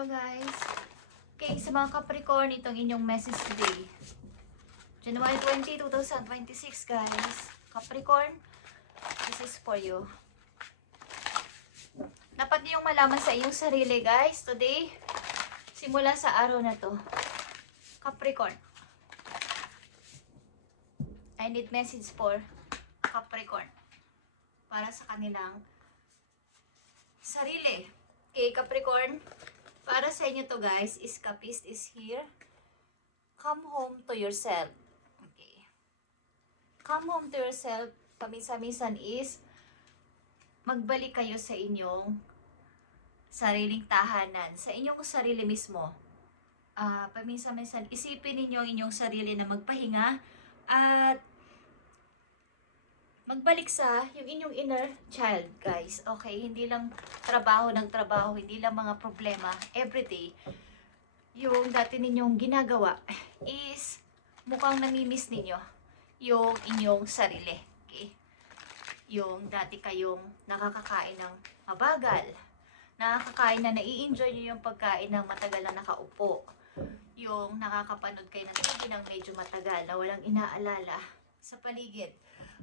Hello guys. Okay, sa mga Capricorn, itong inyong message today. January 20, 2026 guys. Capricorn, this is for you. Dapat niyong malaman sa iyong sarili guys. Today, simula sa araw na to. Capricorn. I need message for Capricorn. Para sa kanilang sarili. Okay, Capricorn. Para sa inyo to guys, escapist is here. Come home to yourself. Okay. Come home to yourself. Paminsan-minsan is magbalik kayo sa inyong sariling tahanan. Sa inyong sarili mismo. Paminsan-minsan isipin ninyo ang inyong sarili na magpahinga at magbalik sa yung inyong inner child, guys. Okay? Hindi lang trabaho ng trabaho, hindi lang mga problema everyday. Yung dati ninyong ginagawa is mukhang namimiss ninyo yung inyong sarili. Okay? Yung dati kayong nakakakain ng mabagal, nakakakain na nai-enjoy nyo yung pagkain ng matagal na nakaupo. Yung nakakapanood kayo ng TV ng medyo matagal na walang inaalala sa paligid.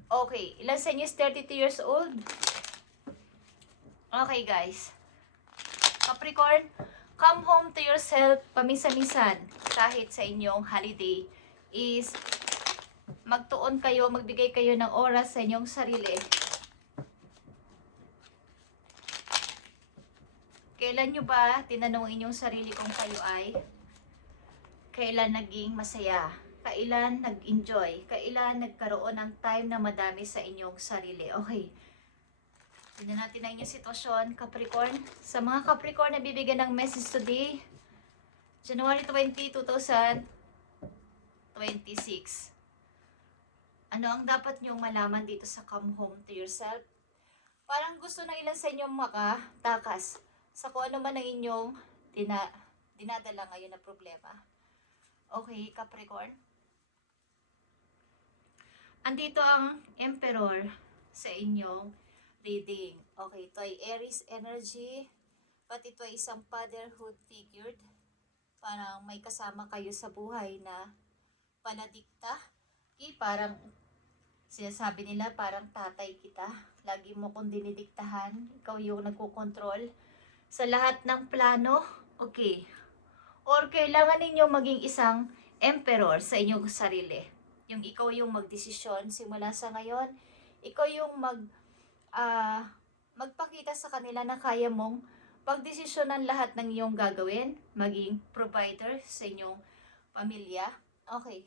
Okay, ilan sa inyo is 32 years old? Okay guys. Capricorn, come home to yourself paminsan-minsan kahit sa inyong holiday is magtuon kayo, magbigay kayo ng oras sa inyong sarili. Kailan nyo ba tinanong inyong sarili kung kayo ay kailan naging masaya? Kailan nag-enjoy? Kailan nagkaroon ng time na madami sa inyong sarili? Okay. Tignan natin ang inyong sitwasyon, Capricorn. Sa mga Capricorn na bibigyan ng message today, January 20, 2026. Ano ang dapat nyong malaman dito sa come home to yourself? Parang gusto ng ilan sa inyong makatakas sa kung ano man ang inyong dinadala ngayon na problema. Okay, Capricorn. Andito ang Emperor sa inyong reading. Okay, ito ay Aries energy. Pati ito ay isang fatherhood figured. Parang may kasama kayo sa buhay na panadikta. Okay, parang sinasabi nila parang tatay kita. Lagi mo kong dinidiktahan. Ikaw yung nagkukontrol sa lahat ng plano. Okay. Or kailangan ninyong maging isang emperor sa inyong sarili. Yung ikaw yung magdesisyon simula sa ngayon. Ikaw yung magpakita sa kanila na kaya mong pagdesisyonan lahat ng iyong gagawin. Maging provider sa inyong pamilya. Okay.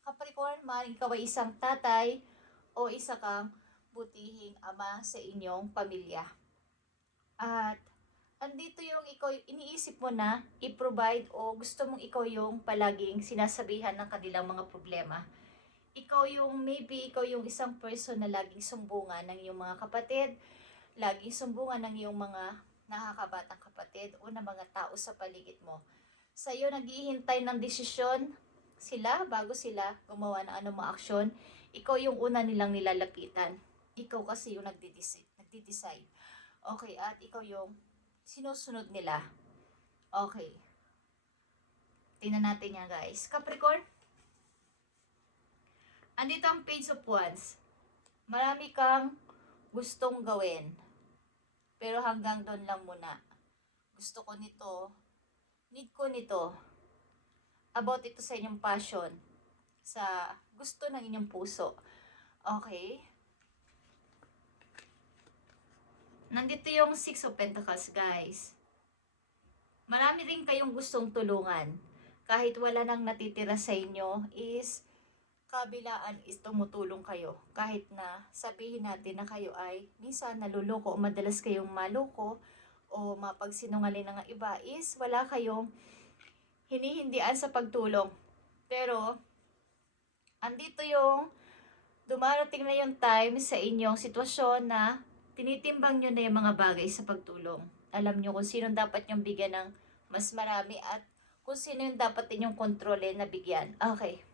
Capricorn, maaaring ikaw ay isang tatay o isa kang butihing ama sa inyong pamilya. At andito yung ikaw, iniisip mo na i-provide o gusto mong ikaw yung palaging sinasabihan ng kanilang mga problema. Ikaw yung, maybe ikaw yung isang person na laging sumbungan ng iyong mga kapatid, laging sumbungan ng iyong mga nakakabatang kapatid o ng mga tao sa paligid mo. Sa iyo naghihintay ng desisyon sila bago sila gumawa ng anumang aksyon. Ikaw yung una nilang nilalapitan. Ikaw kasi yung nagdi-decide. Okay, at ikaw yung sinusunod nila. Okay. Tingnan natin yan guys. Capricorn, andito ang Page of Wands. Marami kang gustong gawin. Pero hanggang doon lang muna. Gusto ko nito. Need ko nito. About ito sa inyong passion. Sa gusto ng inyong puso. Okay. Nandito yung Six of Pentacles, guys. Marami rin kayong gustong tulungan. Kahit wala nang natitira sa inyo, is kabilaan is tumutulong kayo. Kahit na sabihin natin na kayo ay minsan naluloko o madalas kayong maloko o mapagsinungaling ng iba, is wala kayong hinihindian sa pagtulong. Pero, andito yung dumarating na yung time sa inyong sitwasyon na tinitimbang nyo na yung mga bagay sa pagtulong. Alam nyo kung sino dapat nyong bigyan ng mas marami at kung sino yung dapat ninyong kontrolin na bigyan. Okay.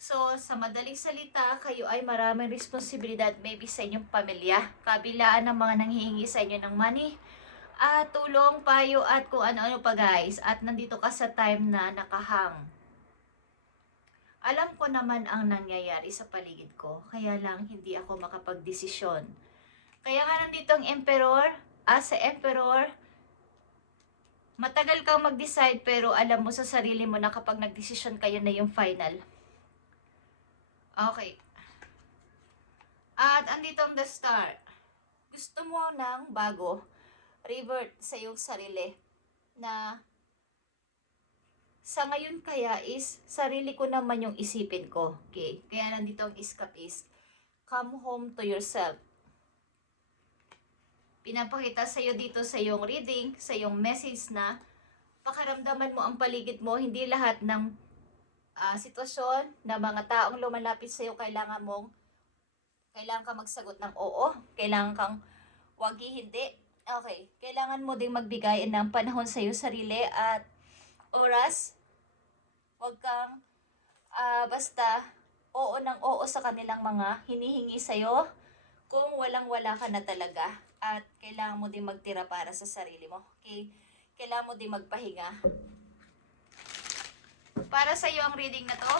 So, sa madaling salita, kayo ay maraming responsibilidad maybe sa inyong pamilya. Kabilaan ng mga nanghihingi sa inyo ng money tulong, payo at kung ano-ano pa guys. At nandito ka sa time na nakahang. Alam ko naman ang nangyayari sa paligid ko, kaya lang hindi ako makapagdesisyon. Kaya nga nandito ang Emperor. As sa Emperor, matagal kang mag-decide pero alam mo sa sarili mo na kapag nagdesisyon kayo na yung final. Okay. At andito ang the Star. Gusto mo ng bago, revert sa iyong sarili na sa ngayon kaya is sarili ko naman yung isipin ko. Okay? Kaya nandito ang escapist. Come home to yourself. Pinapakita sa iyo dito sa iyong reading, sa iyong message na pakaramdaman mo ang paligid mo, hindi lahat ng sitwasyon na mga taong lumalapit sa iyo kailangan kang magsagot ng oo, kailangan kang wagi hindi. Okay, kailangan mo ding magbigay ng panahon sa iyo sarili at oras. Huwag kang basta oo ng oo sa kanilang mga hinihingi sa'yo kung walang-wala ka na talaga at kailangan mo din magtira para sa sarili mo. Okay? Kailangan mo din magpahinga. Para sa iyo ang reading na to,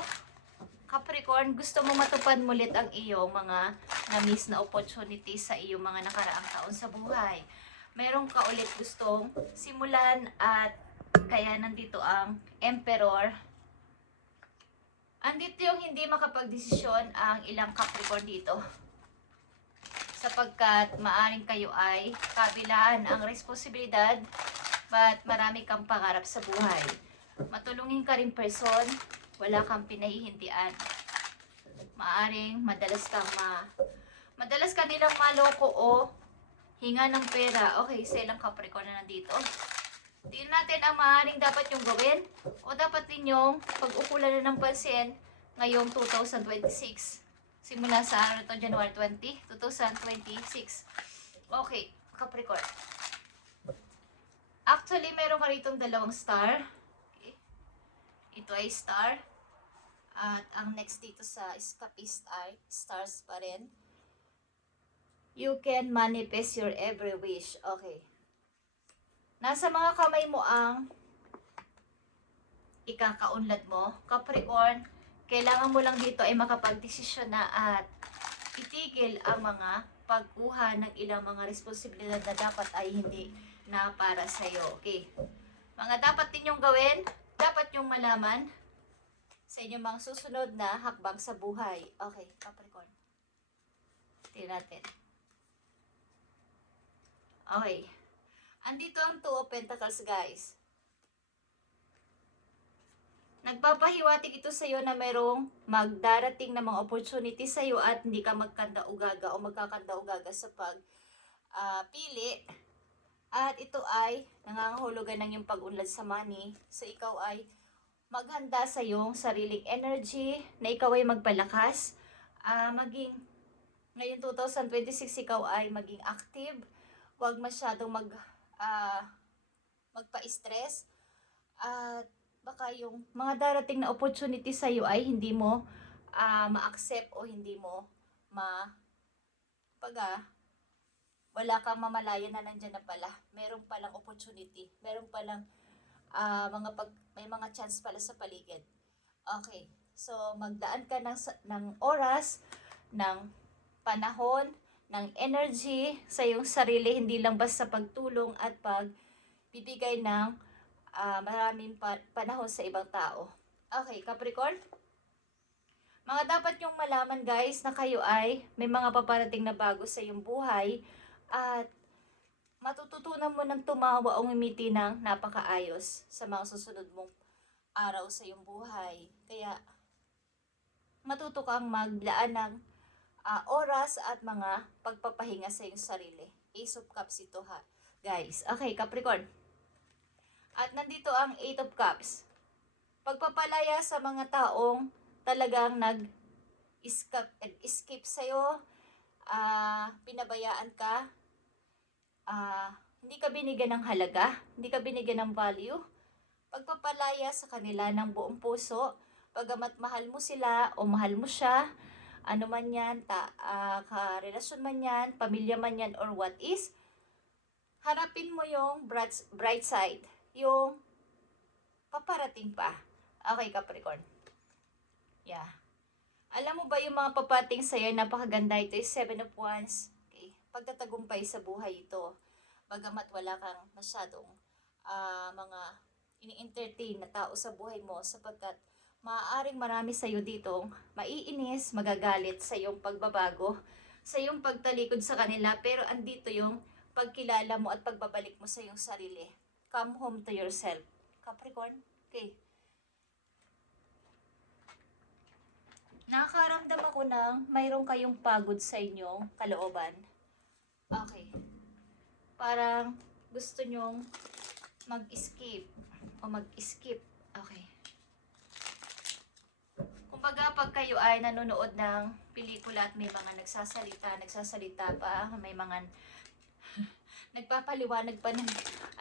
Capricorn, gusto mo matupad mulit ang iyong mga na-miss na opportunity sa iyong mga nakaraang taon sa buhay. Meron ka ulit gustong simulan at kaya nandito ang Emperor. Andito yung hindi makapagdesisyon ang ilang Capricorn dito. Sapagkat maaring kayo ay kabilaan ang responsibilidad but marami kang pangarap sa buhay. Matulungin ka rin person, wala kang pinahihindian. Maaring madalas ka nilang maloko o hinga ng pera. Okay, sa ilang Capricorn na nandito. Tingnan natin ang maaaring dapat yung gawin o dapat ninyong pag-ukulan na ng pansin ngayong 2026. Simula sa araw ito, January 20, 2026. Okay, Capricorn. Actually, meron ka ritong dalawang star. Okay. Ito ay star. At ang next dito sa escapist ay stars pa rin. You can manifest your every wish. Okay. Nasa mga kamay mo ang ikakaunlad mo. Capricorn, kailangan mo lang dito ay makapagdesisyon na at itigil ang mga pagkuha ng ilang mga responsibilidad na dapat ay hindi na para sa iyo. Okay. Mga dapat ninyong gawin, dapat yung malaman sa inyong mga susunod na hakbang sa buhay. Okay, Capricorn. Tingnan natin. Okay. Andito ang Two of Pentacles, guys. Nagpapahiwatig ito sa iyo na merong magdarating na mga opportunity sa iyo at hindi ka magkanda-ugaga o magkakanda-ugaga sa pili. At ito ay nangangahulugan ng yung pag-unlad sa money. So ikaw ay maghanda sa iyong sariling energy na ikaw ay magpalakas. Maging ngayon 2026 ikaw ay maging active. Huwag masyadong magpa-stress at baka yung mga darating na opportunity sa iyo ay hindi mo ma-accept o hindi mo wala kang mamalayan na nandyan na pala. Meron palang opportunity. Meron palang may mga chance pala sa paligid. Okay. So, magdaan ka ng oras, ng panahon, ng energy sa iyong sarili, hindi lang basta pagtulong at pagbibigay ng maraming panahon sa ibang tao. Okay, Capricorn? Mga dapat yung malaman guys na kayo ay may mga paparating na bago sa iyong buhay at matututunan mo ng tumawa o ngumiti ng napakaayos sa mga susunod mong araw sa iyong buhay. Kaya matuto kang maglaan ng oras at mga pagpapahinga sa iyong sarili. Ace of Cups ito ha, guys. Okay, Capricorn. At nandito ang Eight of Cups. Pagpapalaya sa mga taong talagang nag-escape sa'yo, pinabayaan ka, hindi ka binigyan ng halaga, hindi ka binigyan ng value. Pagpapalaya sa kanila ng buong puso, pagamat mahal mo sila o mahal mo siya, ano man yan, karelasyon man yan, pamilya man yan, or what is, Harapin mo yung bright side, yung paparating pa. Okay, Capricorn. Yeah. Alam mo ba yung mga papating sa'yo, napakaganda ito, is Seven of Wands. Okay. Pagtatagumpay sa buhay ito. Bagamat wala kang masyadong mga ini-entertain na tao sa buhay mo, sapagkat maaaring marami sa'yo ditong maiinis, magagalit sa iyong pagbabago, sa iyong pagtalikod sa kanila, pero andito yung pagkilala mo at pagbabalik mo sa iyong sarili. Come home to yourself. Capricorn, okay. Nakakaramdam ako ng mayroon kayong pagod sa inyong kalooban. Okay. Parang gusto nyong mag-escape o mag-skip. Okay. Kumbaga, pag kayo ay nanonood ng pelikula at may mga nagsasalita pa, may mga nagpapaliwanag pa ng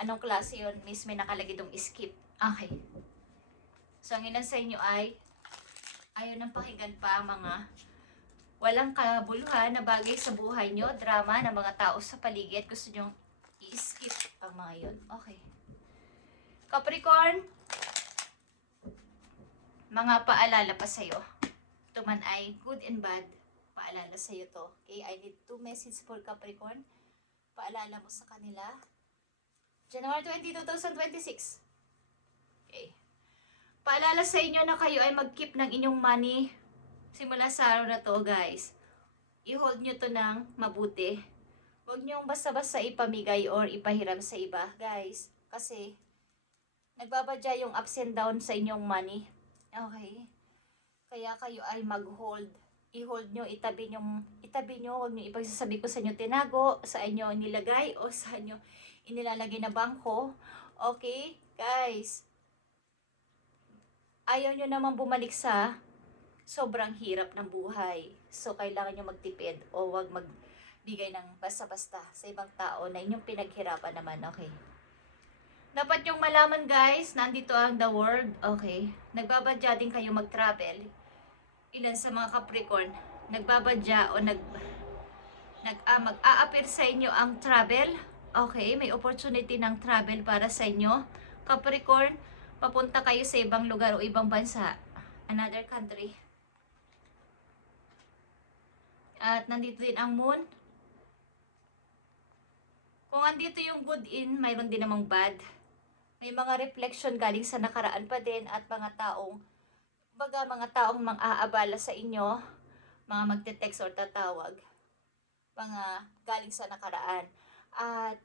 anong klase yun, miss, may nakalagay dong skip. Okay. So, ang ilan sa inyo ay ayaw nang pakinggan pa ang mga walang kabuluhan na bagay sa buhay nyo, drama ng mga tao sa paligid. Gusto nyo i-skip ang mga yun. Okay. Capricorn, mga paalala pa sa'yo. Ito man ay good and bad. Paalala sa'yo to. Okay, I need 2 messages for Capricorn. Paalala mo sa kanila. January 20, 2026. Okay. Paalala sa inyo na kayo ay mag-keep ng inyong money simula sa araw na to, guys. I-hold nyo to ng mabuti. Huwag nyo basta-basta ipamigay or ipahiram sa iba, guys. Kasi nagbabadya yung ups and down sa inyong money. Okay? Kaya kayo ay mag-hold. I-hold nyo, itabi nyo, huwag nyo ipagsasabi ko sa inyo tinago, sa inyo nilagay, o sa inyo inilalagay na bangko. Okay? Guys, ayaw nyo naman bumalik sa sobrang hirap ng buhay. So, kailangan nyo magtipid o huwag magbigay ng basta-basta sa ibang tao na inyong pinaghirapan naman. Okay? Dapat yung malaman, guys, nandito ang the world. Okay? Nagbabadya din kayo mag-travel. Ilan sa mga Capricorn, nagbabadya o mag-a-appear sa inyo ang travel. Okay? May opportunity ng travel para sa inyo. Capricorn, papunta kayo sa ibang lugar o ibang bansa. Another country. At nandito din ang moon. Kung andito yung good in, mayroon din namang bad. May mga reflection galing sa nakaraan pa din at mga taong mang-aabala sa inyo, mga magte-text or tatawag, mga galing sa nakaraan. At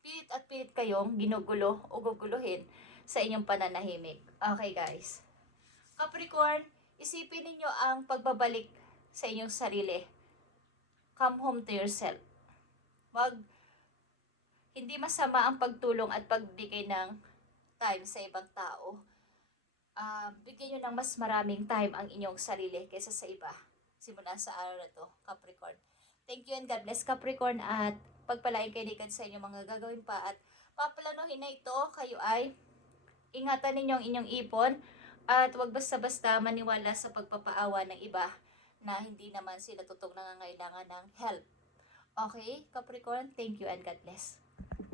pilit kayong ginugulo o guguluhin sa inyong pananahimik. Okay, guys. Capricorn, isipin ninyo ang pagbabalik sa inyong sarili. Come home to yourself. Hindi masama ang pagtulong at pagbigay ng time sa ibang tao. Bigyan nyo ng mas maraming time ang inyong sarili kaysa sa iba. Simula sa araw na to, Capricorn. Thank you and God bless, Capricorn, at pagpalain kayo ni God sa inyong mga gagawin pa. At paplanuhin na ito, kayo ay ingatan ninyo ang inyong ipon at huwag basta-basta maniwala sa pagpapaawa ng iba na hindi naman sila totoong nangangailangan ng help. Okay, Capricorn? Thank you and God bless.